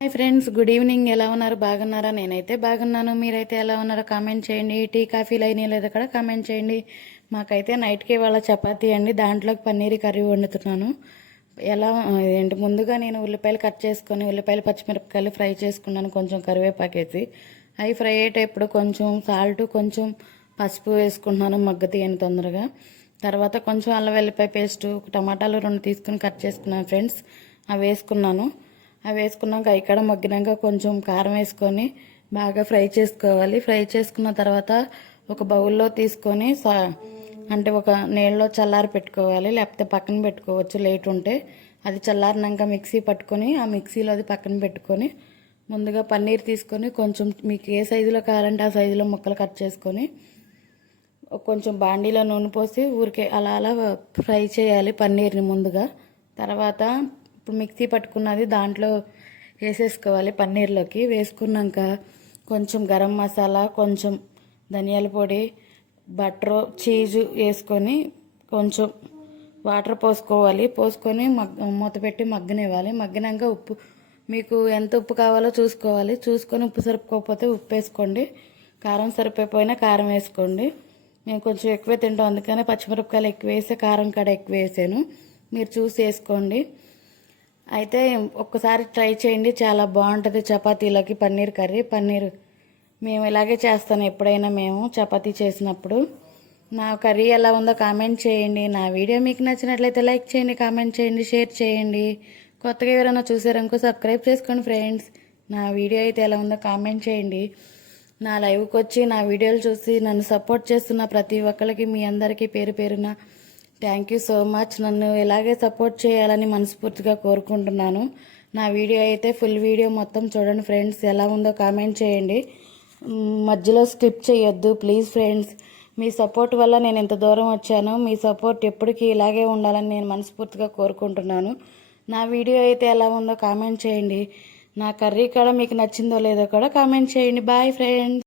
Hi friends, good evening. ఎలా ఉన్నారు? బాగున్నారా? నేనైతే బాగున్నాను. మీరైతే ఎలా ఉన్నారో కామెంట్ చేయండి. టీ కాఫీలు అయినాయి లేదా కూడా కామెంట్ చేయండి. మాకైతే నైట్కి ఇవాళ చపాతీ అండి. దాంట్లోకి పన్నీర్ కర్రీ వండుతున్నాను. ఎలా ఏంటి, ముందుగా నేను ఉల్లిపాయలు కట్ చేసుకొని ఉల్లిపాయలు పచ్చిమిరపకాయలు ఫ్రై చేసుకున్నాను, కొంచెం కరివేపాకు వేసి. అవి ఫ్రై అయ్యేటప్పుడు కొంచెం సాల్ట్, కొంచెం పసుపు వేసుకుంటున్నాను, మగ్గ తీయని తొందరగా. తర్వాత కొంచెం అల్లం వెల్లిపాయ పేస్టు, టమాటాలు 2 తీసుకుని కట్ చేసుకున్నాను ఫ్రెండ్స్. అవి వేసుకున్నాను. అవి వేసుకున్నాక ఇక్కడ మగ్గినాక కొంచెం కారం వేసుకొని బాగా ఫ్రై చేసుకోవాలి. ఫ్రై చేసుకున్న తర్వాత ఒక బౌల్లో తీసుకొని అంటే ఒక నీళ్ళలో చల్లారి పెట్టుకోవాలి, లేకపోతే పక్కన పెట్టుకోవచ్చు లేట్ ఉంటే. అది చల్లారినాక మిక్సీ పట్టుకొని ఆ మిక్సీలో అది పక్కన పెట్టుకొని ముందుగా పన్నీర్ తీసుకొని కొంచెం మీకు ఏ సైజులో కావాలంటే ఆ సైజులో ముక్కలు కట్ చేసుకొని కొంచెం బాండీలో నూనె పోసి ఊరికే అలా అలా ఫ్రై చేయాలి పన్నీర్ని ముందుగా. తర్వాత ఇప్పుడు మిక్సీ పట్టుకున్నది దాంట్లో వేసేసుకోవాలి. పన్నీర్లోకి వేసుకున్నాక కొంచెం గరం మసాలా, కొంచెం ధనియాల పొడి, బటర్, చీజు వేసుకొని కొంచెం వాటర్ పోసుకోవాలి. పోసుకొని మూత పెట్టి మగ్గనివ్వాలి. మగ్గినాక ఉప్పు, మీకు ఎంత ఉప్పు కావాలో చూసుకోవాలి. చూసుకొని ఉప్పు సరిపోకపోతే ఉప్పు వేసుకోండి, కారం సరిపోయినా కారం వేసుకోండి. నేను కొంచెం ఎక్కువే తింటాం, అందుకని పచ్చిమిరపకాయలు ఎక్కువ వేసే, కారం కాడ ఎక్కువ వేసాను. మీరు చూసి వేసుకోండి. అయితే ఒక్కసారి ట్రై చేయండి, చాలా బాగుంటుంది చపాతీలకి పన్నీర్ కర్రీ. పన్నీర్ మేము ఇలాగే చేస్తాను ఎప్పుడైనా మేము చపాతీ చేసినప్పుడు. నా కర్రీ ఎలా ఉందో కామెంట్ చేయండి. నా వీడియో మీకు నచ్చినట్లయితే లైక్ చేయండి, కామెంట్ చేయండి, షేర్ చేయండి. కొత్తగా ఎవరైనా చూసారనుకో సబ్స్క్రైబ్ చేసుకోండి ఫ్రెండ్స్. నా వీడియో అయితే ఎలా ఉందో కామెంట్ చేయండి. నా లైవ్కి వచ్చి నా వీడియోలు చూసి నన్ను సపోర్ట్ చేస్తున్న ప్రతి ఒక్కరికి మీ అందరికీ పేరు పేరున థ్యాంక్ యూ సో మచ్. నన్ను ఇలాగే సపోర్ట్ చేయాలని మనస్ఫూర్తిగా కోరుకుంటున్నాను. నా వీడియో అయితే ఫుల్ వీడియో మొత్తం చూడండి ఫ్రెండ్స్. ఎలా ఉందో కామెంట్ చేయండి, మధ్యలో స్కిప్ చేయొద్దు ప్లీజ్ ఫ్రెండ్స్. మీ సపోర్ట్ వల్ల నేను ఇంత దూరం వచ్చాను. మీ సపోర్ట్ ఎప్పటికీ ఇలాగే ఉండాలని నేను మనస్ఫూర్తిగా కోరుకుంటున్నాను. నా వీడియో అయితే ఎలా ఉందో కామెంట్ చేయండి. నా కర్రీ కూడా మీకు నచ్చిందో లేదో కూడా కామెంట్ చేయండి. Bye friends.